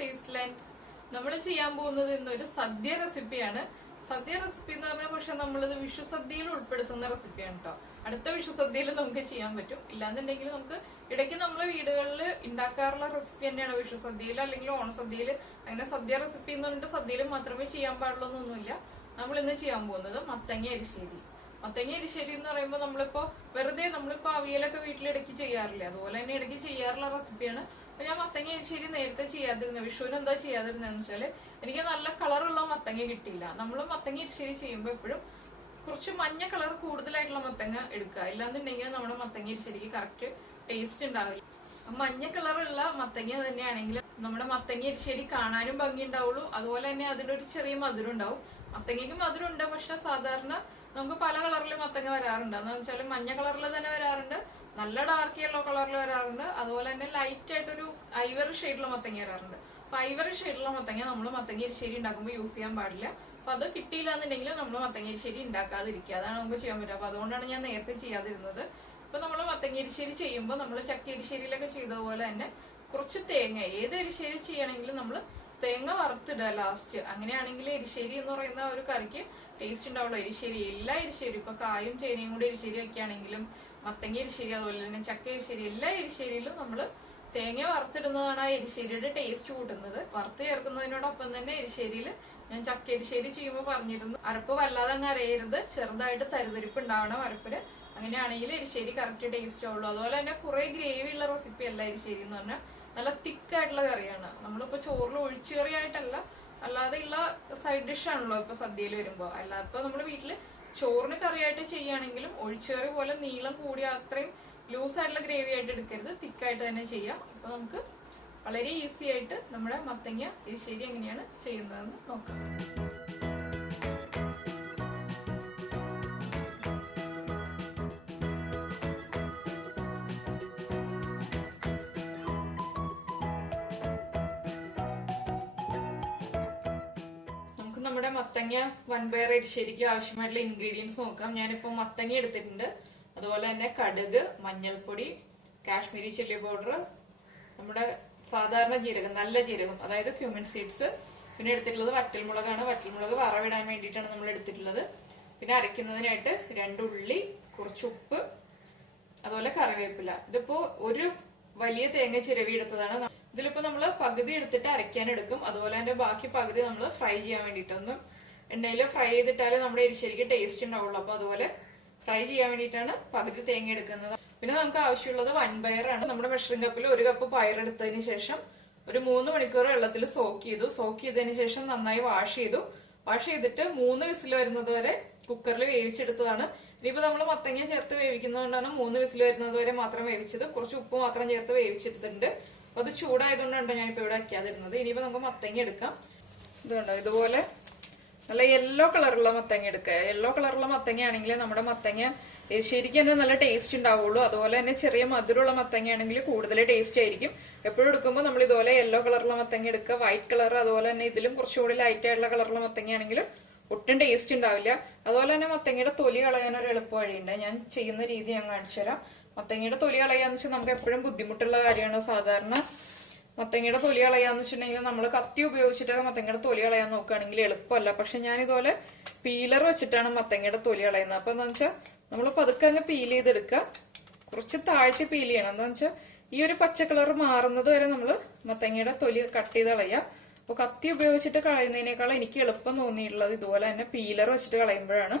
Taste land. നമ്മൾ ചെയ്യാൻ പോകുന്നത് ഇന്നൊരു സദ്യ റെസിപ്പിയാണ്. സദ്യ റെസിപ്പി എന്ന് പറഞ്ഞാൽ പക്ഷെ നമ്മളിത് വിഷു സദ്യയിൽ ഉൾപ്പെടുത്തുന്ന റെസിപ്പിയാണ് കേട്ടോ. അടുത്ത വിഷു സദ്യയിൽ നമുക്ക് ചെയ്യാൻ പറ്റും. ഇല്ലാന്നുണ്ടെങ്കിൽ നമുക്ക് ഇടയ്ക്ക് നമ്മളെ വീടുകളിൽ ഉണ്ടാക്കാറുള്ള റെസിപ്പി തന്നെയാണ് വിഷു സദ്യയിൽ അല്ലെങ്കിൽ ഓണസദ്യയിൽ. അങ്ങനെ സദ്യ റെസിപ്പി എന്ന് പറഞ്ഞിട്ട് സദ്യയിൽ മാത്രമേ ചെയ്യാൻ പാടുള്ളൂ എന്നൊന്നുമില്ല. നമ്മൾ ഇന്ന് ചെയ്യാൻ പോകുന്നത് മത്തങ്ങ എരിശ്ശേരി. മത്തങ്ങ എരിശ്ശേരി എന്ന് പറയുമ്പോൾ നമ്മളിപ്പോ അവിയലൊക്കെ വീട്ടിലിടയ്ക്ക് ചെയ്യാറില്ല, അതുപോലെ തന്നെ ഇടയ്ക്ക് ചെയ്യാറുള്ള റെസിപ്പിയാണ്. അപ്പൊ ഞാൻ മത്തങ്ങ എരിശ്ശേരി നേരത്തെ ചെയ്യാതിരുന്നത്, വിഷുവിന് എന്താ ചെയ്യാതിരുന്നതെന്ന് വെച്ചാല് എനിക്ക് നല്ല കളറുള്ള മത്തങ്ങ കിട്ടിയില്ല. നമ്മൾ മത്തങ്ങ എരിശ്ശേരി ചെയ്യുമ്പോൾ എപ്പോഴും കുറച്ച് മഞ്ഞ കളർ കൂടുതലായിട്ടുള്ള മത്തങ്ങ എടുക്കുക, ഇല്ലാന്നുണ്ടെങ്കിൽ നമ്മുടെ മത്തങ്ങ എരിശ്ശേരിക്ക് കറക്റ്റ് ടേസ്റ്റ് ഉണ്ടാവില്ല. മഞ്ഞ കളറുള്ള മത്തങ്ങ തന്നെയാണെങ്കിൽ നമ്മുടെ മത്തങ്ങ എരിശ്ശേരി കാണാനും ഭംഗി ഉണ്ടാവുള്ളൂ, അതുപോലെ തന്നെ അതിനൊരു ചെറിയ മധുരം ഉണ്ടാവും. മത്തങ്ങയ്ക്ക് മധുരം ഉണ്ട്, പക്ഷെ സാധാരണ നമുക്ക് പല കളറിൽ മത്തങ്ങ വരാറുണ്ട്. എന്ന് വെച്ചാൽ മഞ്ഞ കളറിൽ തന്നെ വരാറുണ്ട്, നല്ല ഡാർക്ക് യെല്ലോ കളറിൽ വരാറുണ്ട്, അതുപോലെ തന്നെ ലൈറ്റ് ആയിട്ടൊരു ഐവറി ഷെയ്ഡിലുള്ള മത്തങ്ങ വരാറുണ്ട്. അപ്പൊ ഐവറി ഷെയ്ഡിലുള്ള മത്തങ്ങ നമ്മൾ മത്തങ്ങ എരിശ്ശേരി ഉണ്ടാക്കുമ്പോൾ യൂസ് ചെയ്യാൻ പാടില്ല. അപ്പൊ അത് കിട്ടിയില്ല എന്നുണ്ടെങ്കിൽ നമ്മൾ മത്തങ്ങ എരിശ്ശേരി ഉണ്ടാക്കാതിരിക്കുക, അതാണ് നമുക്ക് ചെയ്യാൻ പറ്റുക. അപ്പൊ അതുകൊണ്ടാണ് ഞാൻ നേരത്തെ ചെയ്യാതിരുന്നത്. ഇപ്പൊ നമ്മൾ മത്തങ്ങ എരിശ്ശേരി ചെയ്യുമ്പോൾ നമ്മൾ ചക്ക എരിശ്ശേരിയിലൊക്കെ ചെയ്ത പോലെ തന്നെ കുറച്ച് തേങ്ങ, ഏത് എരിശ്ശേരി ചെയ്യണമെങ്കിലും നമ്മൾ തേങ്ങ വറുത്തിടുക ലാസ്റ്റ്. അങ്ങനെയാണെങ്കിൽ എരിശ്ശേരി എന്ന് പറയുന്ന ഒരു കറിക്ക് ടേസ്റ്റ് ഉണ്ടാവുള്ളൂ. എരിശ്ശേരി എല്ലാ എരിശ്ശേരി, ഇപ്പൊ കായും ചേനയും കൂടി എരിശ്ശേരി വെക്കുകയാണെങ്കിലും മത്തങ്ങ എരിശ്ശേരി അതുപോലെ തന്നെ ചക്ക എരിശ്ശേരി, എല്ലാ എരിശ്ശേരിയിലും നമ്മൾ തേങ്ങ വറുത്തിടുന്നതാണ് ആ എരിശ്ശേരിയുടെ ടേസ്റ്റ് കൂട്ടുന്നത്. വറുത്ത് ചേർക്കുന്നതിനോടൊപ്പം തന്നെ എരിശ്ശേരിയിൽ ഞാൻ ചക്ക എരിശ്ശേരി ചെയ്യുമ്പോൾ പറഞ്ഞിരുന്നു, അരപ്പ് വല്ലാതെ അങ്ങ് അരയരുത്, ചെറുതായിട്ട് തരിതരിപ്പ് ഉണ്ടാവണം അരപ്പില്. അങ്ങനെയാണെങ്കിൽ എരിശ്ശേരി കറക്റ്റ് ടേസ്റ്റ് ആവുള്ളൂ. അതുപോലെ തന്നെ കുറെ ഗ്രേവി ഉള്ള റെസിപ്പി അല്ല എരിശ്ശേരി എന്ന് പറഞ്ഞാൽ, നല്ല തിക്കായിട്ടുള്ള കറിയാണ്. നമ്മളിപ്പോ ചോറിൽ ഒഴിച്ചു കറിയായിട്ടല്ല, അല്ലാതെ ഉള്ള സൈഡ് ഡിഷ് ആണല്ലോ ഇപ്പൊ സദ്യയിൽ വരുമ്പോ. അല്ല ഇപ്പൊ നമ്മുടെ വീട്ടില് ചോറിന് കറിയായിട്ട് ചെയ്യുകയാണെങ്കിലും ഒഴിച്ചുകറി പോലെ നീളം കൂടി അത്രയും ലൂസ് ആയിട്ടുള്ള ഗ്രേവി ആയിട്ട് എടുക്കരുത്, തിക്കായിട്ട് തന്നെ ചെയ്യാം. അപ്പൊ നമുക്ക് വളരെ ഈസി ആയിട്ട് നമ്മുടെ മത്തങ്ങ എരിശ്ശേരി എങ്ങനെയാണ് ചെയ്യുന്നതെന്ന് നോക്കാം. നമ്മുടെ മത്തങ്ങ വൻപയർ എരിശ്ശേരിക്ക് ആവശ്യമായിട്ടുള്ള ഇൻഗ്രീഡിയൻസ് നോക്കാം. ഞാനിപ്പോ മത്തങ്ങ എടുത്തിട്ടുണ്ട്, അതുപോലെ തന്നെ കടുക്, മഞ്ഞൾപ്പൊടി, കാശ്മീരി ചില്ലി പൗഡർ, നമ്മുടെ സാധാരണ ജീരകം, നല്ല ജീരകം അതായത് ക്യൂമിൻ സീഡ്സ്, പിന്നെ എടുത്തിട്ടുള്ളത് വറ്റൽമുളകാണ്. വറ്റൽമുളക് വറവിടാൻ വേണ്ടിയിട്ടാണ് നമ്മൾ എടുത്തിട്ടുള്ളത്. പിന്നെ അരയ്ക്കുന്നതിനായിട്ട് 2 ഉള്ളി, കുറച്ച് ഉപ്പ്, അതുപോലെ കറിവേപ്പില. ഇതിപ്പോ ഒരു വലിയ തേങ്ങ ചിരവി എടുത്തതാണ്. ഇതിലിപ്പോ നമ്മൾ പകുതി എടുത്തിട്ട് അരയ്ക്കാൻ എടുക്കും, അതുപോലെ തന്നെ ബാക്കി പകുതി നമ്മൾ ഫ്രൈ ചെയ്യാൻ വേണ്ടിയിട്ടൊന്ന് എണ്ണയിൽ ഫ്രൈ ചെയ്തിട്ടാലേ നമ്മുടെ എരിശ്ശേരിക്ക് ടേസ്റ്റ് ഉണ്ടാവുള്ളൂ. അപ്പൊ അതുപോലെ ഫ്രൈ ചെയ്യാൻ വേണ്ടിയിട്ടാണ് പകുതി തേങ്ങ എടുക്കുന്നത്. പിന്നെ നമുക്ക് ആവശ്യമുള്ളത് വൻപയറാണ്. നമ്മുടെ മെഷറിംഗ് കപ്പിൽ 1 കപ്പ് പയർ എടുത്തതിന് ശേഷം ഒരു 3 മണിക്കൂർ വെള്ളത്തിൽ സോക്ക് ചെയ്തു. സോക്ക് ചെയ്തതിന് ശേഷം നന്നായി വാഷ് ചെയ്തു. വാഷ് ചെയ്തിട്ട് 3 വിസിൽ വരുന്നത് വരെ കുക്കറിൽ വേവിച്ചെടുത്തതാണ്. ഇനിയിപ്പോ നമ്മൾ മത്തങ്ങ ചേർത്ത് വേവിക്കുന്നതുകൊണ്ടാണ് 3 വിസിൽ വരുന്നത് വരെ മാത്രം വേവിച്ചത്. കുറച്ച് ഉപ്പ് മാത്രം ചേർത്ത് വേവിച്ചെടുത്തിട്ടുണ്ട്. അപ്പൊ അത് ചൂടായതുകൊണ്ടാണ് ഞാനിപ്പോ ഇവിടെ വയ്ക്കാതിരുന്നത്. ഇനിയിപ്പോ നമുക്ക് മത്തങ്ങ എടുക്കാം. ഇതുകൊണ്ടോ ഇതുപോലെ നല്ല യെല്ലോ കളറുള്ള മത്തങ്ങ എടുക്കുക. യെല്ലോ കളറുള്ള മത്തങ്ങ ആണെങ്കിൽ നമ്മുടെ മത്തങ്ങ ശരിക്കും തന്നെ നല്ല ടേസ്റ്റ് ഉണ്ടാവുള്ളൂ. അതുപോലെ തന്നെ ചെറിയ മധുരമുള്ള മത്തങ്ങ ആണെങ്കിൽ കൂടുതൽ ടേസ്റ്റ് ആയിരിക്കും. എപ്പോഴും എടുക്കുമ്പോൾ നമ്മൾ ഇതുപോലെ യെല്ലോ കളറുള്ള മത്തങ്ങ എടുക്കുക. വൈറ്റ് കളർ, അതുപോലെ തന്നെ ഇതിലും കുറച്ചുകൂടി ലൈറ്റ് ആയിട്ടുള്ള കളറുള്ള മത്തങ്ങ ആണെങ്കിൽ ഒട്ടും ടേസ്റ്റ് ഉണ്ടാവില്ല. അതുപോലെ തന്നെ മത്തങ്ങയുടെ തൊലി കളയാൻ ഒരു എളുപ്പ വഴിയുണ്ട്. ഞാൻ ചെയ്യുന്ന രീതി ഞാൻ കാണിച്ചു തരാം. മത്തങ്ങയുടെ തൊലി കളയാന്ന് വെച്ചാൽ നമുക്ക് എപ്പോഴും ബുദ്ധിമുട്ടുള്ള കാര്യമാണ്. സാധാരണ മത്തങ്ങയുടെ തൊലി കളയാന്ന് വെച്ചിട്ടുണ്ടെങ്കിൽ നമ്മൾ കത്തി ഉപയോഗിച്ചിട്ടൊക്കെ മത്തങ്ങയുടെ തൊലി കളയാൻ നോക്കുകയാണെങ്കിൽ എളുപ്പമല്ല. പക്ഷെ ഞാൻ ഇതുപോലെ പീലർ വെച്ചിട്ടാണ് മത്തങ്ങയുടെ തൊലി കളയുന്നത്. അപ്പൊ എന്താണെന്ന് വെച്ചാൽ നമ്മൾ പതുക്കെ അങ്ങ് പീൽ ചെയ്തെടുക്കുക, കുറച്ച് താഴ്ത്തി പീൽ ചെയ്യണം. എന്താണെന്ന് വെച്ചാൽ ഈ ഒരു പച്ച കളർ മാറുന്നത് വരെ നമ്മൾ മത്തങ്ങയുടെ തൊലി കട്ട് ചെയ്ത് കളയുക. അപ്പൊ കത്തി ഉപയോഗിച്ചിട്ട് കളയുന്നതിനേക്കാൾ എനിക്ക് എളുപ്പം തോന്നിയിട്ടുള്ളത് ഇതുപോലെ തന്നെ പീലർ വെച്ചിട്ട് കളയുമ്പോഴാണ്.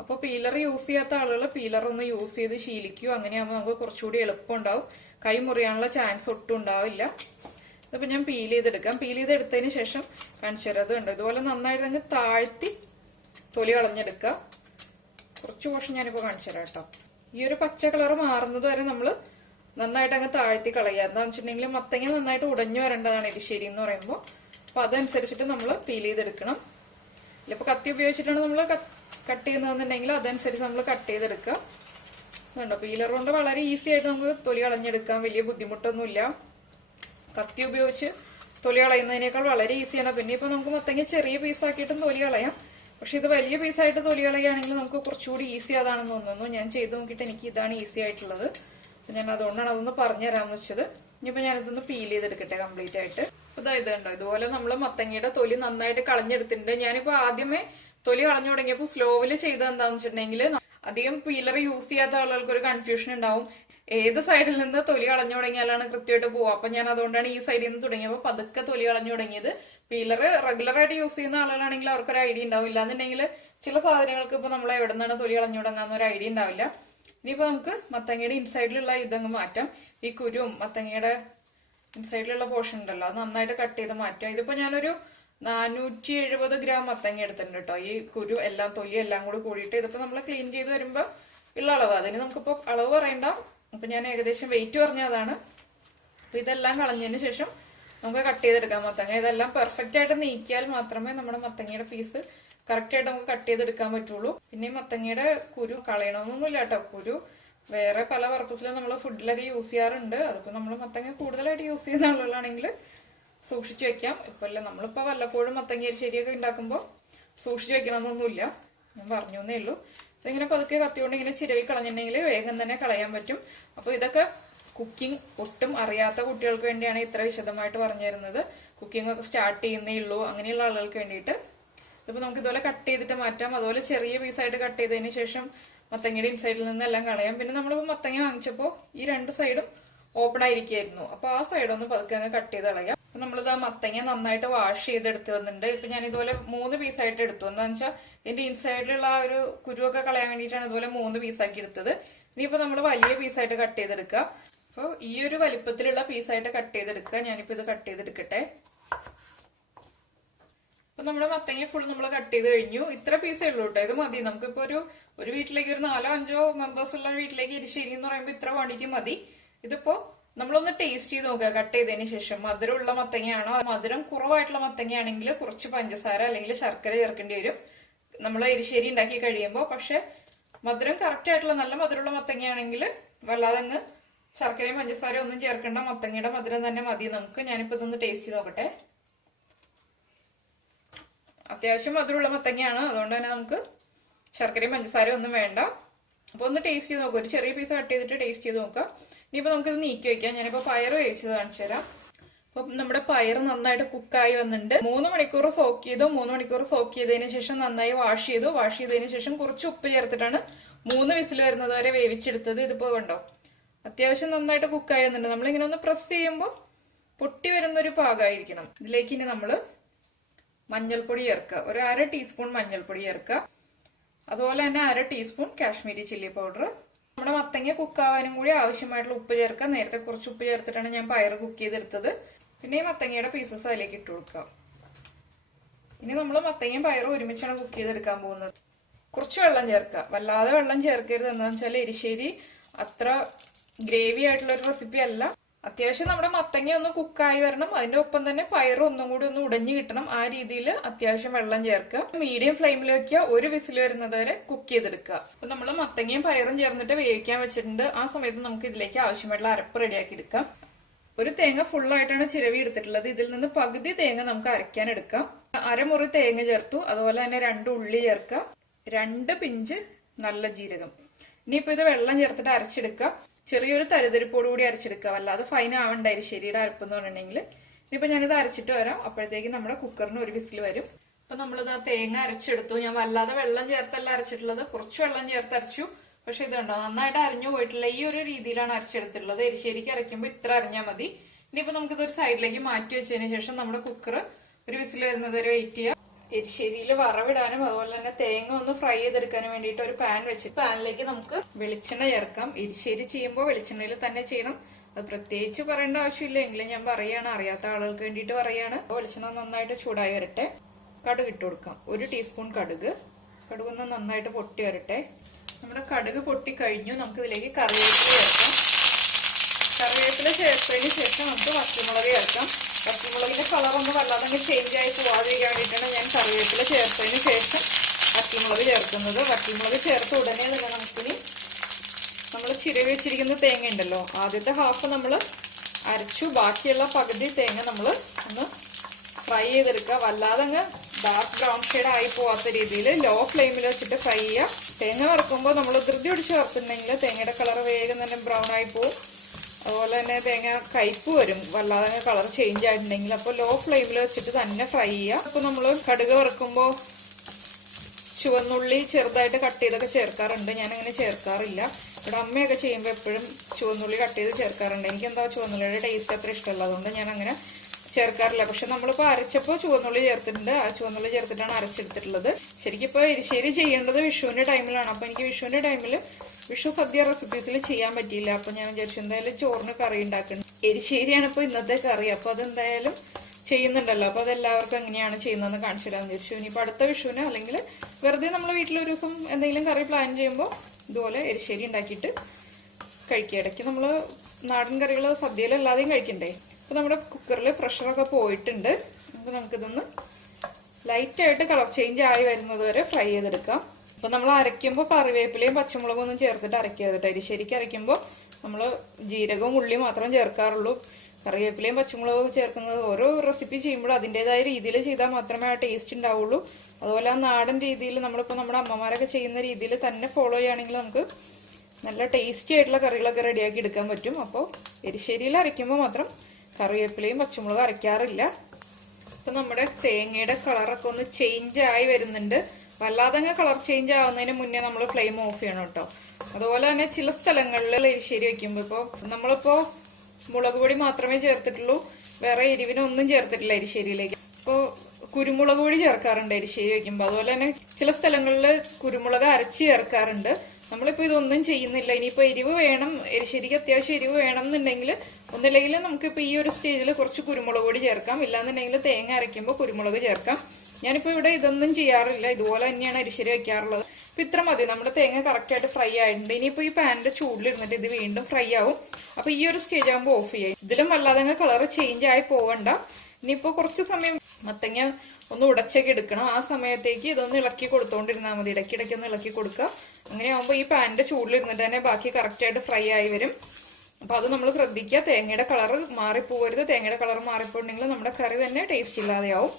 അപ്പൊ പീലർ യൂസ് ചെയ്യാത്ത ആളുകൾ പീലർ ഒന്ന് യൂസ് ചെയ്ത് ശീലിക്കൂ. അങ്ങനെയാകുമ്പോൾ നമുക്ക് കുറച്ചുകൂടി എളുപ്പം ഉണ്ടാവും, കൈ മുറിയാനുള്ള ചാൻസ് ഒട്ടും ഉണ്ടാവില്ല. ഇതിപ്പോ ഞാൻ പീൽ ചെയ്തെടുക്കാം. പീൽ ചെയ്തെടുത്തതിന് ശേഷം കാണിച്ചു തരാം. അത് കണ്ടോ ഇതുപോലെ നന്നായിട്ട് അങ്ങ് താഴ്ത്തി തൊലി കളഞ്ഞെടുക്കുക. കുറച്ച് പോഷൻ ഞാനിപ്പോ കാണിച്ചു തരാം കേട്ടോ. ഈ ഒരു പച്ച കളർ മാറുന്നത് വരെ നമ്മൾ നന്നായിട്ട് അങ്ങ് താഴ്ത്തി കളയുക. എന്താണെന്ന് വെച്ചിട്ടുണ്ടെങ്കിൽ മത്തങ്ങ നന്നായിട്ട് ഉടഞ്ഞു വരേണ്ടതാണ് എരിശ്ശേരി എന്ന് പറയുമ്പോൾ. അപ്പൊ അതനുസരിച്ചിട്ട് നമ്മൾ പീൽ ചെയ്തെടുക്കണം. ഇപ്പൊ കത്തി ഉപയോഗിച്ചിട്ടാണ് നമ്മൾ കട്ട് ചെയ്യുന്നതെന്നുണ്ടെങ്കിൽ അതനുസരിച്ച് നമ്മൾ കട്ട് ചെയ്തെടുക്കുക. അതുകൊണ്ടോ പീലർ കൊണ്ട് വളരെ ഈസി ആയിട്ട് നമുക്ക് തൊലി കളഞ്ഞെടുക്കാം, വലിയ ബുദ്ധിമുട്ടൊന്നുമില്ല. കത്തി ഉപയോഗിച്ച് തൊലി കളയുന്നതിനേക്കാൾ വളരെ ഈസിയാണ്. പിന്നെ ഇപ്പൊ നമുക്ക് മത്തങ്ങ ചെറിയ പീസാക്കിയിട്ടും തൊലി കളയാം. പക്ഷെ ഇത് വലിയ പീസായിട്ട് തൊലി കളയുകയാണെങ്കിൽ നമുക്ക് കുറച്ചുകൂടി ഈസി അതാണെന്ന് തോന്നുന്നു. ഞാൻ ചെയ്ത് നോക്കിയിട്ട് എനിക്ക് ഇതാണ് ഈസി ആയിട്ടുള്ളത്. ഞാൻ അതുകൊണ്ടാണ് അതൊന്ന് പറഞ്ഞു തരാമെന്ന് വെച്ചത്. ഇനിയിപ്പോ ഞാനിതൊന്ന് പീൽ ചെയ്തെടുക്കട്ടെ കംപ്ലീറ്റ് ആയിട്ട്. ഇതായത് കണ്ടോ, ഇതുപോലെ നമ്മൾ മത്തങ്ങയുടെ തൊലി നന്നായിട്ട് കളഞ്ഞെടുത്തിട്ടുണ്ട്. ഞാനിപ്പോ ആദ്യമേ തൊലി കളഞ്ഞു തുടങ്ങിയപ്പോ സ്ലോവില് ചെയ്തത് എന്താന്ന് വെച്ചിട്ടുണ്ടെങ്കിൽ അധികം പീലർ യൂസ് ചെയ്യാത്ത ആളുകൾക്ക് ഒരു കൺഫ്യൂഷൻ ഉണ്ടാവും. ഏത് സൈഡിൽ നിന്ന് തൊലി കളഞ്ഞു തുടങ്ങിയാലാണ് കൃത്യമായിട്ട് പോവുക. അപ്പൊ ഞാൻ അതുകൊണ്ടാണ് ഈ സൈഡിൽ നിന്ന് തുടങ്ങിയപ്പോൾ പതുക്കെ തൊലി കളഞ്ഞു തുടങ്ങിയത്. പീലർ റെഗുലർ ആയിട്ട് യൂസ് ചെയ്യുന്ന ആളുകളാണെങ്കിൽ അവർക്കൊരു ഐഡിയ ഉണ്ടാവും. ഇല്ലാന്നുണ്ടെങ്കിൽ ചില സാധനങ്ങൾക്ക് ഇപ്പൊ നമ്മൾ എവിടെ നിന്നാണ് തൊലി കളഞ്ഞു തുടങ്ങാന്ന് ഒരു ഐഡിയ ഉണ്ടാവില്ല. ഇനിയിപ്പോ നമുക്ക് മത്തങ്ങയുടെ ഇൻസൈഡിലുള്ള ഇതങ്ങ് മാറ്റാം. ഈ കുരുവും മത്തങ്ങയുടെ ഇൻസൈഡിലുള്ള പോർഷൻ ഉണ്ടല്ലോ അത് നന്നായിട്ട് കട്ട് ചെയ്ത് മാറ്റാം. ഇതിപ്പോ ഞാനൊരു 470 ഗ്രാം മത്തങ്ങ എടുത്തിട്ടുണ്ട് കേട്ടോ. ഈ കുരു എല്ലാം തൊലി എല്ലാം കൂടി കൂടിയിട്ട് ഇതിപ്പോ നമ്മൾ ക്ലീൻ ചെയ്ത് വരുമ്പോ ഉള്ള അളവ്. അതിന് നമുക്കിപ്പോ അളവ് പറയണ്ട. അപ്പൊ ഞാൻ ഏകദേശം വെയിറ്റ് പറഞ്ഞതാണ്. അപ്പൊ ഇതെല്ലാം കളഞ്ഞതിന് ശേഷം നമുക്ക് കട്ട് ചെയ്തെടുക്കാം മത്തങ്ങ. ഇതെല്ലാം പെർഫെക്റ്റ് ആയിട്ട് നീക്കിയാൽ മാത്രമേ നമ്മുടെ മത്തങ്ങയുടെ പീസ് കറക്റ്റ് ആയിട്ട് നമുക്ക് കട്ട് ചെയ്തെടുക്കാൻ പറ്റുള്ളൂ. പിന്നെ മത്തങ്ങയുടെ കുരു കളയണമെന്നൊന്നുമില്ല കേട്ടോ. കുരു വേറെ പല പർപ്പസിലും നമ്മൾ ഫുഡിലൊക്കെ യൂസ് ചെയ്യാറുണ്ട്. അതിപ്പോ നമ്മൾ മത്തങ്ങ കൂടുതലായിട്ട് യൂസ് ചെയ്യുന്ന ആളുകളാണെങ്കിൽ സൂക്ഷിച്ചു വെക്കാം. ഇപ്പൊ അല്ല നമ്മളിപ്പോ വല്ലപ്പോഴും മത്തങ്ങ ശരിയൊക്കെ ഉണ്ടാക്കുമ്പോൾ സൂക്ഷിച്ചു വെക്കണമെന്നൊന്നുമില്ല, ഞാൻ പറഞ്ഞു എന്നേ ഉള്ളൂ. ഇതിങ്ങനെ പതുക്കെ കത്തിയോണ്ട് ഇങ്ങനെ ചിരവി കളഞ്ഞിട്ടുണ്ടെങ്കിൽ വേഗം തന്നെ കളയാൻ പറ്റും. അപ്പൊ ഇതൊക്കെ കുക്കിംഗ് ഒട്ടും അറിയാത്ത കുട്ടികൾക്ക് വേണ്ടിയാണ് ഇത്ര വിശദമായിട്ട് പറഞ്ഞു തരുന്നത്. കുക്കിംഗ് ഒക്കെ സ്റ്റാർട്ട് ചെയ്യുന്നേ ഉള്ളൂ അങ്ങനെയുള്ള ആളുകൾക്ക് വേണ്ടിയിട്ട്. ഇതിപ്പോ നമുക്ക് ഇതുപോലെ കട്ട് ചെയ്തിട്ട് മാറ്റാം. അതുപോലെ ചെറിയ പീസായിട്ട് കട്ട് ചെയ്തതിന് ശേഷം മത്തങ്ങയുടെ ഇൻസൈഡിൽ നിന്നെല്ലാം കളയാം. പിന്നെ നമ്മളിപ്പോ മത്തങ്ങ വാങ്ങിച്ചപ്പോ ഈ രണ്ട് സൈഡും ഓപ്പൺ ആയിരിക്കായിരുന്നു. അപ്പൊ ആ സൈഡൊന്ന് പതുക്കെ അങ്ങ് കട്ട് ചെയ്ത് കളയാം. അപ്പൊ നമ്മളിത് ആ മത്തങ്ങ നന്നായിട്ട് വാഷ് ചെയ്തെടുത്ത് വന്നിട്ടുണ്ട്. ഇപ്പൊ ഞാൻ ഇതുപോലെ 3 പീസായിട്ട് എടുത്തു. എന്താണെന്ന് വെച്ചാൽ ഇതിന്റെ ഇൻസൈഡിലുള്ള ആ ഒരു കുരുവൊക്കെ കളയാൻ വേണ്ടിയിട്ടാണ് ഇതുപോലെ 3 പീസാക്കി എടുത്തത്. ഇനിയിപ്പോ നമ്മൾ വലിയ പീസായിട്ട് കട്ട് ചെയ്തെടുക്കുക. അപ്പൊ ഈ ഒരു വലിപ്പത്തിലുള്ള പീസായിട്ട് കട്ട് ചെയ്തെടുക്കുക. ഞാനിപ്പോ ഇത് കട്ട് ചെയ്തെടുക്കട്ടെ. അപ്പൊ നമ്മുടെ മത്തങ്ങ ഫുൾ നമ്മൾ കട്ട് ചെയ്ത് കഴിഞ്ഞു. ഇത്ര പീസേ ഉള്ളൂ കേട്ടോ. ഇത് മതി. നമുക്കിപ്പോ ഒരു വീട്ടിലേക്ക് ഒരു 4-5 മെമ്പേഴ്സ് ഉള്ള വീട്ടിലേക്ക് എരിശ്ശേരി എന്ന് പറയുമ്പോൾ ഇത്ര ക്വാണ്ടിറ്റി മതി. ഇതിപ്പോ നമ്മളൊന്ന് ടേസ്റ്റ് ചെയ്ത് നോക്കുക കട്ട് ചെയ്തതിന് ശേഷം. മധുരമുള്ള മത്തങ്ങയാണോ, മധുരം കുറവായിട്ടുള്ള മത്തങ്ങയാണെങ്കിൽ കുറച്ച് പഞ്ചസാര അല്ലെങ്കിൽ ശർക്കര ചേർക്കേണ്ടി വരും നമ്മൾ എരിശ്ശേരി ഉണ്ടാക്കി കഴിയുമ്പോൾ. പക്ഷെ മധുരം കറക്റ്റ് ആയിട്ടുള്ള നല്ല മധുരമുള്ള മത്തങ്ങയാണെങ്കിൽ വല്ലാതെ അങ്ങ് ശർക്കരയും പഞ്ചസാരയും ഒന്നും ചേർക്കേണ്ട, മത്തങ്ങയുടെ മധുരം തന്നെ മതി നമുക്ക്. ഞാനിപ്പോ ഇതൊന്ന് ടേസ്റ്റ് ചെയ്ത് നോക്കട്ടെ. അത്യാവശ്യം മധുരമുള്ള മത്തങ്ങയാണ്, അതുകൊണ്ട് തന്നെ നമുക്ക് ശർക്കരയും പഞ്ചസാരയും ഒന്നും വേണ്ട. അപ്പൊ ഒന്ന് ടേസ്റ്റ് ചെയ്ത് നോക്കുക. ഒരു ചെറിയ പീസ് കട്ട് ചെയ്തിട്ട് ടേസ്റ്റ് ചെയ്ത് നോക്കുക. ഇനിയിപ്പോ നമുക്കിത് നീക്കി വെക്കാം. ഞാനിപ്പോ പയർ വേവിച്ചത് കാണിച്ചു തരാം. അപ്പൊ നമ്മുടെ പയർ നന്നായിട്ട് കുക്കായി വന്നിട്ടുണ്ട്. 3 മണിക്കൂർ സോക്ക് ചെയ്തു. 3 മണിക്കൂർ സോക്ക് ചെയ്തതിന് ശേഷം നന്നായി വാഷ് ചെയ്തു. വാഷ് ചെയ്തതിന് ശേഷം കുറച്ച് ഉപ്പ് ചേർത്തിട്ടാണ് 3 വിസിൽ വരുന്നത് വരെ വേവിച്ചെടുത്തത്. ഇതിപ്പോ കണ്ടോ അത്യാവശ്യം നന്നായിട്ട് കുക്കായി വന്നിട്ടുണ്ട്. നമ്മളിങ്ങനെ ഒന്ന് പ്രസ് ചെയ്യുമ്പോൾ പൊട്ടി വരുന്നൊരു പാകമായിരിക്കണം. ഇതിലേക്ക് ഇനി നമ്മള് മഞ്ഞൾപ്പൊടി ചേർക്കുക. ഒരു 1/2 ടീസ്പൂൺ മഞ്ഞൾപ്പൊടി ചേർക്കുക. അതുപോലെ തന്നെ 1/2 ടീസ്പൂൺ കാശ്മീരി ചില്ലി പൗഡർ. നമ്മുടെ മത്തങ്ങ കുക്കാവാനും കൂടി ആവശ്യമായിട്ടുള്ള ഉപ്പ് ചേർക്കുക. നേരത്തെ കുറച്ച് ഉപ്പ് ചേർത്തിട്ടാണ് ഞാൻ പയർ കുക്ക് ചെയ്തെടുത്തത്. പിന്നെ ഈ മത്തങ്ങയുടെ പീസസ് അതിലേക്ക് ഇട്ട് കൊടുക്കുക. ഇനി നമ്മൾ മത്തങ്ങയും പയറും ഒരുമിച്ചാണ് കുക്ക് ചെയ്തെടുക്കാൻ പോകുന്നത്. കുറച്ച് വെള്ളം ചേർക്കുക. വല്ലാതെ വെള്ളം ചേർക്കരുത്. എന്താണെന്ന് വെച്ചാൽ എരിശ്ശേരി അത്ര ഗ്രേവി ആയിട്ടുള്ള ഒരു റെസിപ്പി അല്ല. അത്യാവശ്യം നമ്മുടെ മത്തങ്ങ ഒന്ന് കുക്കായി വരണം. അതിന്റെ ഒപ്പം തന്നെ പയറും ഒന്നും കൂടി ഒന്ന് ഉടഞ്ഞു കിട്ടണം. ആ രീതിയിൽ അത്യാവശ്യം വെള്ളം ചേർക്കുക. മീഡിയം ഫ്ലെയിമിൽ വെക്കുക. ഒരു വിസിൽ വരുന്നത് വരെ കുക്ക് ചെയ്തെടുക്കുക. അപ്പൊ നമ്മൾ മത്തങ്ങയും പയറും ചേർന്നിട്ട് വേവിക്കാൻ വെച്ചിട്ടുണ്ട്. ആ സമയത്ത് നമുക്ക് ഇതിലേക്ക് ആവശ്യമായിട്ടുള്ള അരപ്പ് റെഡിയാക്കി എടുക്കാം. ഒരു തേങ്ങ ഫുള്ളായിട്ടാണ് ചിരവി എടുത്തിട്ടുള്ളത്. ഇതിൽ നിന്ന് പകുതി തേങ്ങ നമുക്ക് അരയ്ക്കാൻ എടുക്കാം. അരമുറി തേങ്ങ ചേർത്തു. അതുപോലെ തന്നെ 2 ഉള്ളി ചേർക്കുക. 2 പിഞ്ച് നല്ല ജീരകം. ഇനിയിപ്പോ ഇത് വെള്ളം ചേർത്തിട്ട് അരച്ചെടുക്കുക. ചെറിയൊരു തരിതരിപ്പോട് കൂടി അരച്ചെടുക്കുക. അല്ലാതെ ഫൈൻ ആവണ്ട എരിശ്ശേരിയുടെ അരപ്പെന്ന് പറഞ്ഞിട്ടുണ്ടെങ്കിൽ. ഇനിയിപ്പോ ഞാനിത് അരച്ചിട്ട് വരാം. അപ്പോഴത്തേക്ക് നമ്മുടെ കുക്കറിന് ഒരു വിസിൽ വരും. അപ്പൊ നമ്മളിത് ആ തേങ്ങ അരച്ചെടുത്തു. ഞാൻ വല്ലാതെ വെള്ളം ചേർത്തല്ല അരച്ചിട്ടുള്ളത്, കുറച്ച് വെള്ളം ചേർത്ത് അരച്ചു. പക്ഷെ ഇതുണ്ടോ നന്നായിട്ട് അരഞ്ഞു പോയിട്ടില്ല. ഈ ഒരു രീതിയിലാണ് അരച്ചെടുത്തിട്ടുള്ളത്. എരിശ്ശേരിക്ക് അരയ്ക്കുമ്പോൾ ഇത്ര അരഞ്ഞാൽ മതി. ഇനിയിപ്പോ നമുക്കിതൊരു സൈഡിലേക്ക് മാറ്റി വെച്ചതിന് ശേഷം നമ്മുടെ കുക്കർ ഒരു വിസിൽ വരുന്നത് വരെ വെയിറ്റ് ചെയ്യാം. എരിശ്ശേരിയിൽ വറവിടാനും അതുപോലെ തന്നെ തേങ്ങ ഒന്ന് ഫ്രൈ ചെയ്തെടുക്കാനും വേണ്ടിയിട്ട് ഒരു പാൻ വെച്ചിട്ട് പാനിലേക്ക് നമുക്ക് വെളിച്ചെണ്ണ ചേർക്കാം. എരിശ്ശേരി ചെയ്യുമ്പോൾ വെളിച്ചെണ്ണയിൽ തന്നെ ചെയ്യണം. അത് പ്രത്യേകിച്ച് പറയേണ്ട ആവശ്യമില്ല, എങ്കിലും ഞാൻ പറയാണ്, അറിയാത്ത ആളുകൾക്ക് വേണ്ടിയിട്ട് പറയാണ്. വെളിച്ചെണ്ണ നന്നായിട്ട് ചൂടായി വരട്ടെ. കടുക് ഇട്ട് കൊടുക്കാം. 1 ടീസ്പൂൺ കടുക്. കടുകൊന്ന് നന്നായിട്ട് പൊട്ടി വരട്ടെ. നമ്മുടെ കടുക് പൊട്ടി കഴിഞ്ഞു. നമുക്ക് ഇതിലേക്ക് കറിവേപ്പില ചേർക്കാം. കറിവേപ്പില ചേർത്തതിന് ശേഷം നമുക്ക് വറ്റൽമുളക് ചേർക്കാം. വറ്റൽമുളകിന്റെ കളറൊന്ന് വല്ലാതെ ചേഞ്ച് ആയി പോവാതിരിക്കാൻ വേണ്ടിയിട്ടാണ് ഞാൻ കറിവേപ്പില ചേർത്തതിന് ശേഷം വറ്റൽമുളക് ചേർക്കുന്നത്. വറ്റൽമുളക് ചേർത്ത് ഉടനെ തന്നെ നമുക്കിനി നമ്മൾ ചിരവി വെച്ചിരിക്കുന്ന തേങ്ങ ഉണ്ടല്ലോ, ആദ്യത്തെ ഹാഫ് നമ്മൾ അരച്ചു. ബാക്കിയുള്ള പകുതി തേങ്ങ നമ്മൾ ഒന്ന് ഫ്രൈ ചെയ്തെടുക്കുക. വല്ലാതെ അങ്ങ് ഡാർക്ക് ബ്രൗൺ ഷെയ്ഡ് ആയി പോവാത്ത രീതിയിൽ ലോ ഫ്ലെയിമിൽ വെച്ചിട്ട് ഫ്രൈ ചെയ്യുക. തേങ്ങ വറുക്കുമ്പോൾ നമ്മൾ ധൃതി പിടിച്ച് വറുത്തിട്ടുണ്ടെങ്കിൽ തേങ്ങയുടെ കളർ വേഗം തന്നെ ബ്രൗൺ ആയി പോവും. അതുപോലെ തന്നെ തേങ്ങ കയ്പ്പ് വരും, വല്ലാതെ കളർ ചേഞ്ച് ആയിട്ടുണ്ടെങ്കിൽ. അപ്പോൾ ലോ ഫ്ലെയിമിൽ വെച്ചിട്ട് തന്നെ ഫ്രൈ ചെയ്യുക. അപ്പോൾ നമ്മൾ കടുക് വറുക്കുമ്പോൾ ചുവന്നുള്ളി ചെറുതായിട്ട് കട്ട് ചെയ്തൊക്കെ ചേർക്കാറുണ്ട്. ഞാനങ്ങനെ ചേർക്കാറില്ല. ഇവിടെ അമ്മയൊക്കെ ചെയ്യുമ്പോൾ എപ്പോഴും ചുവന്നുള്ളി കട്ട് ചെയ്ത് ചേർക്കാറുണ്ട്. എനിക്ക് എന്താ ചുവന്നുള്ളിയുടെ ടേസ്റ്റ് അത്ര ഇഷ്ടമല്ല, അതുകൊണ്ട് ഞാൻ അങ്ങനെ ചേർക്കാറില്ല. പക്ഷെ നമ്മളിപ്പോൾ അരച്ചപ്പോൾ ചുവന്നുള്ളി ചേർത്തിട്ടുണ്ട്. ആ ചുവന്നുള്ളി ചേർത്തിട്ടാണ് അരച്ചെടുത്തിട്ടുള്ളത്. ശരിക്കും ഇപ്പോൾ എരിശ്ശേരി ചെയ്യേണ്ടത് വിഷുവിന്റെ ടൈമിലാണ്. അപ്പോൾ എനിക്ക് വിഷുവിന്റെ ടൈമിൽ വിഷു സദ്യ റെസിപ്പീസിൽ ചെയ്യാൻ പറ്റിയില്ല. അപ്പോൾ ഞാൻ വിചാരിച്ചു എന്തായാലും ചോറിന് കറി ഉണ്ടാക്കണം. എരിശ്ശേരിയാണ് ഇപ്പോൾ ഇന്നത്തെ കറി. അപ്പോൾ അതെന്തായാലും ചെയ്യുന്നുണ്ടല്ലോ, അപ്പോൾ അതെല്ലാവർക്കും എങ്ങനെയാണ് ചെയ്യുന്നതെന്ന് കാണിച്ചു തരാമെന്ന് വിചാരിച്ചു. ഇനിയിപ്പോൾ അടുത്ത വിഷുവിന് അല്ലെങ്കിൽ വെറുതെ നമ്മൾ വീട്ടിൽ ഒരു ദിവസം എന്തെങ്കിലും കറി പ്ലാൻ ചെയ്യുമ്പോൾ ഇതുപോലെ എരിശ്ശേരി ഉണ്ടാക്കിയിട്ട് കഴിക്കുക. ഇടയ്ക്ക് നമ്മൾ നാടൻ കറികൾ സദ്യയിലല്ലാതെയും കഴിക്കണ്ടേ. അപ്പോൾ നമ്മുടെ കുക്കറിൽ പ്രഷറൊക്കെ പോയിട്ടുണ്ട്. അപ്പോൾ നമുക്കിതൊന്ന് ലൈറ്റായിട്ട് കളർ ചേഞ്ച് ആയി വരുന്നത് വരെ ഫ്രൈ ചെയ്തെടുക്കാം. അപ്പോൾ നമ്മൾ അരയ്ക്കുമ്പോൾ കറിവേപ്പിലയും പച്ചമുളകും ഒന്നും ചേർത്തിട്ട് അരയ്ക്കരുത്. അരിശ്ശേരിക്ക് അരയ്ക്കുമ്പോൾ നമ്മൾ ജീരകവും ഉള്ളി മാത്രം ചേർക്കാറുള്ളൂ. കറിവേപ്പിലയും പച്ചമുളകും ചേർക്കുന്നത് ഓരോ റെസിപ്പി ചെയ്യുമ്പോഴും അതിൻ്റെതായ രീതിയിൽ ചെയ്താൽ മാത്രമേ ആ ടേസ്റ്റ് ഉണ്ടാവുള്ളൂ. അതുപോലെ ആ നാടൻ രീതിയിൽ നമ്മളിപ്പോൾ നമ്മുടെ അമ്മമാരൊക്കെ ചെയ്യുന്ന രീതിയിൽ തന്നെ ഫോളോ ചെയ്യുകയാണെങ്കിൽ നമുക്ക് നല്ല ടേസ്റ്റി ആയിട്ടുള്ള കറികളൊക്കെ റെഡിയാക്കി എടുക്കാൻ പറ്റും. അപ്പോൾ എരിശ്ശേരിയിൽ അരയ്ക്കുമ്പോൾ മാത്രം കറിവേപ്പിലയും പച്ചമുളകും അരയ്ക്കാറില്ല. അപ്പൊ നമ്മുടെ തേങ്ങയുടെ കളറൊക്കെ ഒന്ന് ചേഞ്ച് ആയി വരുന്നുണ്ട്. വല്ലാതെ കളർ ചേഞ്ച് ആവുന്നതിന് മുന്നേ നമ്മൾ ഫ്ലെയിം ഓഫ് ചെയ്യണം കേട്ടോ. അതുപോലെ തന്നെ ചില സ്ഥലങ്ങളിൽ എരിശ്ശേരി വെക്കുമ്പോൾ ഇപ്പോൾ നമ്മളിപ്പോ മുളക് പൊടി മാത്രമേ ചേർത്തിട്ടുള്ളൂ, വേറെ എരിവിനൊന്നും ചേർത്തിട്ടില്ല എരിശ്ശേരിയിലേക്ക്. ഇപ്പോൾ കുരുമുളക് പൊടി ചേർക്കാറുണ്ട് എരിശ്ശേരി വെക്കുമ്പോൾ. അതുപോലെ തന്നെ ചില സ്ഥലങ്ങളിൽ കുരുമുളക് അരച്ച് ചേർക്കാറുണ്ട്. നമ്മളിപ്പോ ഇതൊന്നും ചെയ്യുന്നില്ല. ഇനിയിപ്പോ എരിവ് വേണം, എരിശ്ശേരിക്ക് അത്യാവശ്യം എരിവ് വേണം എന്നുണ്ടെങ്കിൽ ഒന്നില്ലെങ്കിൽ നമുക്കിപ്പോ ഈ ഒരു സ്റ്റേജിൽ കുറച്ച് കുരുമുളക് പൊടി ചേർക്കാം, ഇല്ലാന്നുണ്ടെങ്കിൽ തേങ്ങ അരയ്ക്കുമ്പോൾ കുരുമുളക് ചേർക്കാം. ഞാനിപ്പോ ഇവിടെ ഇതൊന്നും ചെയ്യാറില്ല, ഇതുപോലെ തന്നെയാണ് എരിശ്ശേരി വെക്കാറുള്ളത്. അപ്പൊ ഇത്ര മതി, നമ്മുടെ തേങ്ങ കറക്റ്റ് ആയിട്ട് ഫ്രൈ ആയിട്ടുണ്ട്. ഇനിയിപ്പോ ഈ പാനിന്റെ ചൂടിലിരുന്നിട്ട് ഇത് വീണ്ടും ഫ്രൈ ആവും. അപ്പൊ ഈ ഒരു സ്റ്റേജ് ആകുമ്പോൾ ഓഫ് ചെയ്യാം. ഇതിലും വല്ലാതെ കളർ ചേഞ്ച് ആയി പോവണ്ട. ഇനിയിപ്പോ കുറച്ച് സമയം മത്തങ്ങ ഒന്ന് ഉടച്ചൊക്കെ എടുക്കണം. ആ സമയത്തേക്ക് ഇതൊന്ന് ഇളക്കി കൊടുത്തോണ്ടിരുന്നാൽ മതി, ഇടയ്ക്കിടയ്ക്ക് ഒന്ന് ഇളക്കി കൊടുക്കുക. അങ്ങനെ ആകുമ്പോൾ ഈ പാനിന്റെ ചൂടിലിരുന്നിട്ട് തന്നെ ബാക്കി കറക്റ്റ് ആയിട്ട് ഫ്രൈ ആയി വരും. അപ്പൊ അത് നമ്മൾ ശ്രദ്ധിക്കുക, തേങ്ങയുടെ കളർ മാറിപ്പോകരുത്. തേങ്ങയുടെ കളർ മാറിപ്പോയിട്ടുണ്ടെങ്കിൽ നമ്മുടെ കറി തന്നെ ടേസ്റ്റ് ഇല്ലാതെയാവും.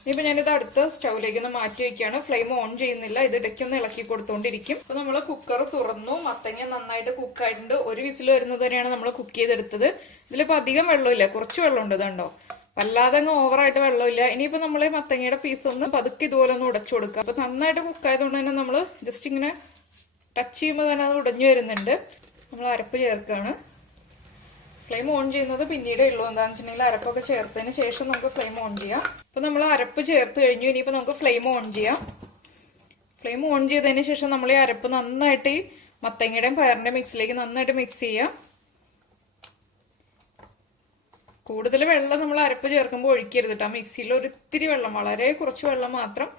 ഇനിയിപ്പോ ഞാനിത് അടുത്ത സ്റ്റൗവിലേക്ക് ഒന്ന് മാറ്റി വെക്കുകയാണ്. ഫ്ലെയിം ഓൺ ചെയ്യുന്നില്ല, ഇത് ഇടയ്ക്കൊന്ന് ഇളക്കി കൊടുത്തോണ്ടിരിക്കും. അപ്പൊ നമ്മൾ കുക്കർ തുറന്നു, മത്തങ്ങ നന്നായിട്ട് കുക്കായിട്ടുണ്ട്. ഒരു വിസിൽ വരുന്നത് വരെയാണ് നമ്മൾ കുക്ക് ചെയ്തെടുത്തത്. ഇതിലിപ്പോ അധികം വെള്ളമില്ല, കുറച്ച് വെള്ളം ഉണ്ട്, ഇതുണ്ടോ, വല്ലാതെ ഓവറായിട്ട് വെള്ളമില്ല. ഇനിയിപ്പോ നമ്മൾ ഈ മത്തങ്ങയുടെ പീസ് ഒന്ന് പതുക്കെ ഇതുപോലെ ഒന്ന് ഉടച്ചു കൊടുക്കുക. അപ്പൊ നന്നായിട്ട് കുക്കായതുകൊണ്ട് തന്നെ നമ്മൾ ജസ്റ്റ് ഇങ്ങനെ ടച്ച് ചെയ്യുമ്പോൾ തന്നെ അത് ഉടഞ്ഞു വരുന്നുണ്ട്. നമ്മൾ അരപ്പ് ചേർക്കുകയാണ്. ഫ്ലെയിം ഓൺ ചെയ്യുന്നത് പിന്നീടേ ഉള്ളൂ. എന്താണെന്ന് വെച്ചിട്ടുണ്ടെങ്കിൽ അരപ്പൊക്കെ ചേർത്തതിന് ശേഷം നമുക്ക് ഫ്ലെയിം ഓൺ ചെയ്യാം. അപ്പൊ നമ്മൾ അരപ്പ് ചേർത്ത് കഴിഞ്ഞു. ഇനിയിപ്പോ നമുക്ക് ഫ്ലെയിം ഓൺ ചെയ്യാം. ഫ്ലെയിം ഓൺ ചെയ്തതിന് ശേഷം നമ്മൾ ഈ അരപ്പ് നന്നായിട്ട് ഈ മത്തങ്ങയുടെയും പയറിന്റെ മിക്സിലേക്ക് നന്നായിട്ട് മിക്സ് ചെയ്യാം. കൂടുതൽ വെള്ളം നമ്മൾ അരപ്പ് ചേർക്കുമ്പോൾ ഒഴിക്കരുത് കേട്ടോ. മിക്സിയിൽ ഒരിത്തിരി വെള്ളം, വളരെ കുറച്ച് വെള്ളം മാത്രം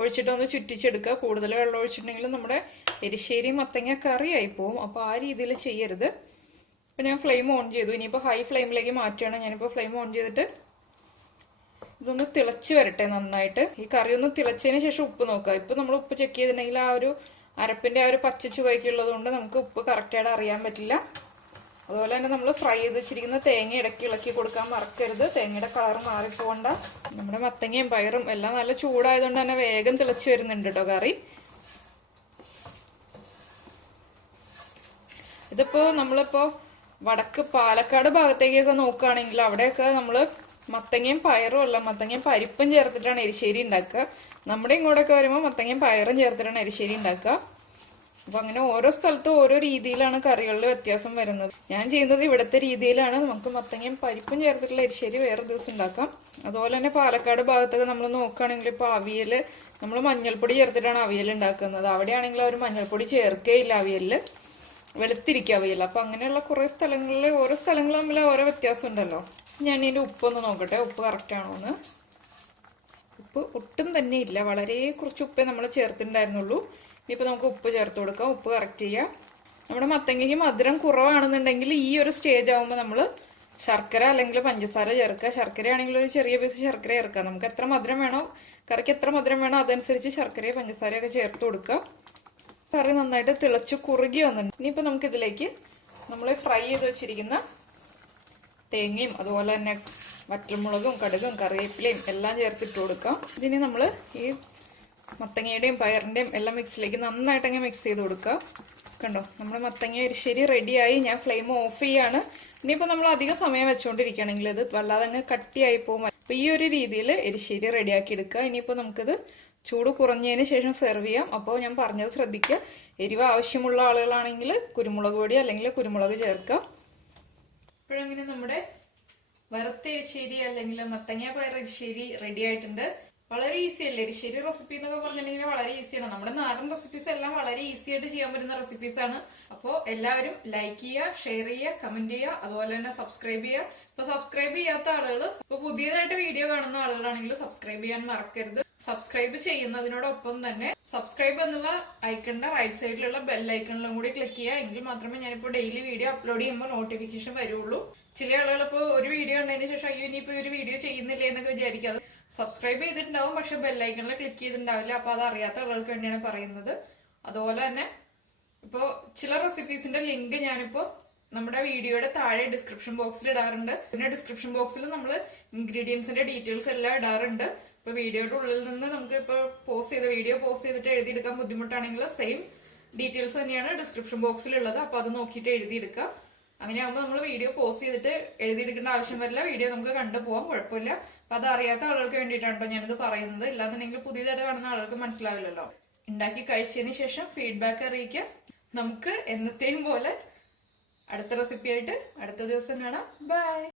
ഒഴിച്ചിട്ട് ഒന്ന് ചുറ്റിച്ചെടുക്കുക. കൂടുതൽ വെള്ളം ഒഴിച്ചിട്ടുണ്ടെങ്കിൽ നമ്മുടെ എരിശ്ശേരി മത്തങ്ങ കറിയായി പോവും. അപ്പൊ ആ രീതിയിൽ ചെയ്യരുത്. അപ്പൊ ഞാൻ ഫ്ലെയിം ഓൺ ചെയ്തു. ഇനിയിപ്പോ ഹൈ ഫ്ലെയിമിലേക്ക് മാറ്റുകയാണ്. ഞാനിപ്പോ ഫ്ലെയിം ഓൺ ചെയ്തിട്ട് ഇതൊന്ന് തിളച്ച് വരട്ടെ നന്നായിട്ട്. ഈ കറി ഒന്ന് തിളച്ചതിന് ശേഷം ഉപ്പ് നോക്കുക. ഇപ്പൊ നമ്മൾ ഉപ്പ് ചെക്ക് ചെയ്തിട്ടുണ്ടെങ്കിൽ ആ ഒരു അരപ്പിന്റെ ആ ഒരു പച്ച ചുവയ്ക്കുള്ളത് കൊണ്ട് നമുക്ക് ഉപ്പ് കറക്റ്റായിട്ട് അറിയാൻ പറ്റില്ല. അതുപോലെ തന്നെ നമ്മൾ ഫ്രൈ ചെയ്ത് വെച്ചിരിക്കുന്ന തേങ്ങ ഇടയ്ക്ക് ഇളക്കി കൊടുക്കാൻ മറക്കരുത്. തേങ്ങയുടെ കളർ മാറിപ്പോകണ്ട. നമ്മുടെ മത്തങ്ങയും പയറും എല്ലാം നല്ല ചൂടായതുകൊണ്ട് തന്നെ വേഗം തിളച്ച് വരുന്നുണ്ട് കേട്ടോ കറി. ഇതിപ്പോ നമ്മളിപ്പോ വടക്ക് പാലക്കാട് ഭാഗത്തേക്കൊക്കെ നോക്കുകയാണെങ്കിൽ അവിടെയൊക്കെ നമ്മള് മത്തങ്ങയും പയറും അല്ല, മത്തങ്ങയും പരിപ്പും ചേർത്തിട്ടാണ് എരിശ്ശേരി ഉണ്ടാക്കുക. നമ്മുടെ ഇങ്ങോട്ടൊക്കെ വരുമ്പോൾ മത്തങ്ങയും പയറും ചേർത്തിട്ടാണ് എരിശ്ശേരി ഉണ്ടാക്കുക. അപ്പൊ അങ്ങനെ ഓരോ സ്ഥലത്തും ഓരോ രീതിയിലാണ് കറികളിൽ വ്യത്യാസം വരുന്നത്. ഞാൻ ചെയ്യുന്നത് ഇവിടുത്തെ രീതിയിലാണ്. നമുക്ക് മത്തങ്ങയും പരിപ്പും ചേർത്തിട്ടുള്ള എരിശ്ശേരി വേറെ ദിവസം ഉണ്ടാക്കാം. അതുപോലെ തന്നെ പാലക്കാട് ഭാഗത്തൊക്കെ നമ്മൾ നോക്കുകയാണെങ്കിൽ ഇപ്പൊ അവിയല് നമ്മൾ മഞ്ഞൾപ്പൊടി ചേർത്തിട്ടാണ് അവിയൽ ഉണ്ടാക്കുന്നത്. അവിടെയാണെങ്കിൽ അവർ മഞ്ഞൾപ്പൊടി ചേർക്കേയില്ല അവിയലില്, വെളുത്തിരിക്കുക അവിയൽ. അപ്പൊ അങ്ങനെയുള്ള കുറെ സ്ഥലങ്ങളിൽ ഓരോ സ്ഥലങ്ങൾ തമ്മിൽ ഓരോ വ്യത്യാസം ഉണ്ടല്ലോ. ഞാൻ ഇതിന്റെ ഉപ്പൊന്ന് നോക്കട്ടെ, ഉപ്പ് കറക്റ്റ് ആണോ എന്ന്. ഉപ്പ് ഒട്ടും തന്നെ ഇല്ല, വളരെ കുറച്ച് ഉപ്പേ നമ്മൾ ചേർത്തിട്ടുണ്ടായിരുന്നുള്ളൂ. ഇനിയിപ്പോൾ നമുക്ക് ഉപ്പ് ചേർത്ത് കൊടുക്കാം. ഉപ്പ് കറക്റ്റ് ചെയ്യാം. നമ്മുടെ മത്തങ്ങയ്ക്ക് മധുരം കുറവാണെന്നുണ്ടെങ്കിൽ ഈ ഒരു സ്റ്റേജ് ആകുമ്പോൾ നമ്മൾ ശർക്കര അല്ലെങ്കിൽ പഞ്ചസാര ചേർക്കുക. ശർക്കര ആണെങ്കിൽ ഒരു ചെറിയ പീസ് ശർക്കര ചേർക്കുക. നമുക്ക് എത്ര മധുരം വേണോ, കറിക്ക് എത്ര മധുരം വേണോ അതനുസരിച്ച് ശർക്കരയും പഞ്ചസാരയൊക്കെ ചേർത്ത് കൊടുക്കുക. കറി നന്നായിട്ട് തിളച്ച് കുറുകി വന്നിട്ടുണ്ട്. ഇനിയിപ്പോൾ നമുക്ക് ഇതിലേക്ക് നമ്മൾ ഫ്രൈ ചെയ്ത് വെച്ചിരിക്കുന്ന തേങ്ങയും അതുപോലെ തന്നെ വറ്റൽമുളകും കടുകും കറിവേപ്പിലയും എല്ലാം ചേർത്തിട്ട് കൊടുക്കാം. ഇതിന് നമ്മൾ ഈ മത്തങ്ങയുടെയും പയറിന്റെയും എല്ലാം മിക്സിലേക്ക് നന്നായിട്ട് അങ്ങ് മിക്സ് ചെയ്ത് കൊടുക്കുക. കണ്ടോ നമ്മുടെ മത്തങ്ങ എരിശ്ശേരി റെഡിയായി. ഞാൻ ഫ്ലെയിം ഓഫ് ചെയ്യാണ്. ഇനിയിപ്പോ നമ്മൾ അധികം സമയം വെച്ചോണ്ടിരിക്കുകയാണെങ്കിൽ ഇത് വല്ലാതെ അങ്ങ് കട്ടിയായി പോകും. അപ്പൊ ഈ ഒരു രീതിയിൽ എരിശ്ശേരി റെഡിയാക്കി എടുക്കുക. ഇനിയിപ്പോ നമുക്കിത് ചൂട് കുറഞ്ഞതിന് ശേഷം സെർവ് ചെയ്യാം. അപ്പോൾ ഞാൻ പറഞ്ഞത് ശ്രദ്ധിക്കുക. എരിവ് ആവശ്യമുള്ള ആളുകളാണെങ്കിൽ കുരുമുളക് പൊടി അല്ലെങ്കിൽ കുരുമുളക് ചേർക്കാം. ഇപ്പോഴങ്ങനെ നമ്മുടെ വറുത്ത എരിശ്ശേരി അല്ലെങ്കിൽ മത്തങ്ങ പയർ എരിശ്ശേരി റെഡി ആയിട്ടുണ്ട്. വളരെ ഈസി അല്ലേ എരിശ്ശേരി റെസിപ്പി എന്നൊക്കെ പറഞ്ഞിട്ടുണ്ടെങ്കിൽ വളരെ ഈസിയാണ്. നമ്മുടെ നാടൻ റെസിപ്പീസ് എല്ലാം വളരെ ഈസി ആയിട്ട് ചെയ്യാൻ പറ്റുന്ന റെസിപ്പീസ് ആണ്. അപ്പോൾ എല്ലാവരും ലൈക്ക് ചെയ്യുക, ഷെയർ ചെയ്യുക, കമന്റ് ചെയ്യുക, അതുപോലെ തന്നെ സബ്സ്ക്രൈബ് ചെയ്യുക. ഇപ്പൊ സബ്സ്ക്രൈബ് ചെയ്യാത്ത ആളുകൾ, ഇപ്പൊ പുതിയതായിട്ട് വീഡിയോ കാണുന്ന ആളുകളാണെങ്കിൽ സബ്സ്ക്രൈബ് ചെയ്യാൻ മറക്കരുത്. സബ്സ്ക്രൈബ് ചെയ്യുന്നതിനോടൊപ്പം തന്നെ സബ്സ്ക്രൈബ് എന്നുള്ള ഐക്കണിന്റെ റൈറ്റ് സൈഡിലുള്ള ബെൽ ഐക്കണിലും കൂടി ക്ലിക്ക് ചെയ്യുക. എങ്കിൽ മാത്രമേ ഞാനിപ്പോ ഡെയിലി വീഡിയോ അപ്ലോഡ് ചെയ്യുമ്പോൾ നോട്ടിഫിക്കേഷൻ വരുള്ളൂ. ചില ആളുകൾ ഇപ്പൊ ഒരു വീഡിയോ ഉണ്ടതിന് ശേഷം അയ്യോ ഇനിയിപ്പോ ഒരു വീഡിയോ ചെയ്യുന്നില്ലേ എന്നൊക്കെ വിചാരിക്കാതെ സബ്സ്ക്രൈബ് ചെയ്തിട്ടുണ്ടാവും, പക്ഷെ ബെല്ലൈക്കണിൽ ക്ലിക്ക് ചെയ്തിട്ടുണ്ടാവില്ല. അപ്പൊ അത് അറിയാത്ത ആളുകൾക്ക് വേണ്ടിയാണ് പറയുന്നത്. അതുപോലെ തന്നെ ഇപ്പോ ചില റെസിപ്പീസിന്റെ ലിങ്ക് ഞാനിപ്പോ നമ്മുടെ വീഡിയോയുടെ താഴെ ഡിസ്ക്രിപ്ഷൻ ബോക്സിൽ ഇടാറുണ്ട്. പിന്നെ ഡിസ്ക്രിപ്ഷൻ ബോക്സിൽ നമ്മൾ ഇൻഗ്രീഡിയൻസിന്റെ ഡീറ്റെയിൽസ് എല്ലാം ഇടാറുണ്ട്. ഇപ്പൊ വീഡിയോയുടെ ഉള്ളിൽ നിന്ന് നമുക്ക് ഇപ്പൊ വീഡിയോ പോസ്റ്റ് ചെയ്തിട്ട് എഴുതിയെടുക്കാൻ ബുദ്ധിമുട്ടാണെങ്കിൽ സെയിം ഡീറ്റെയിൽസ് തന്നെയാണ് ഡിസ്ക്രിപ്ഷൻ ബോക്സിൽ ഉള്ളത്. അപ്പൊ അത് നോക്കിയിട്ട് എഴുതിയെടുക്കാം. അങ്ങനെയാകുമ്പോൾ നമ്മൾ വീഡിയോ പോസ്റ്റ് ചെയ്തിട്ട് എഴുതിയെടുക്കേണ്ട ആവശ്യം വരില്ല. വീഡിയോ നമുക്ക് കണ്ടു പോകാം, കുഴപ്പമില്ല. അപ്പൊ അത് അറിയാത്ത ആളുകൾക്ക് വേണ്ടിയിട്ടാണോ ഞാനിത് പറയുന്നത്. ഇല്ലാന്നുണ്ടെങ്കിൽ പുതിയതായിട്ട് കാണുന്ന ആളുകൾക്ക് മനസ്സിലാവില്ലല്ലോ. ഉണ്ടാക്കി കഴിച്ചതിന് ശേഷം ഫീഡ്ബാക്ക് അറിയിക്കാം. നമുക്ക് എന്നത്തെയും പോലെ അടുത്ത റെസിപ്പി ആയിട്ട് അടുത്ത ദിവസം കാണാം. ബൈ.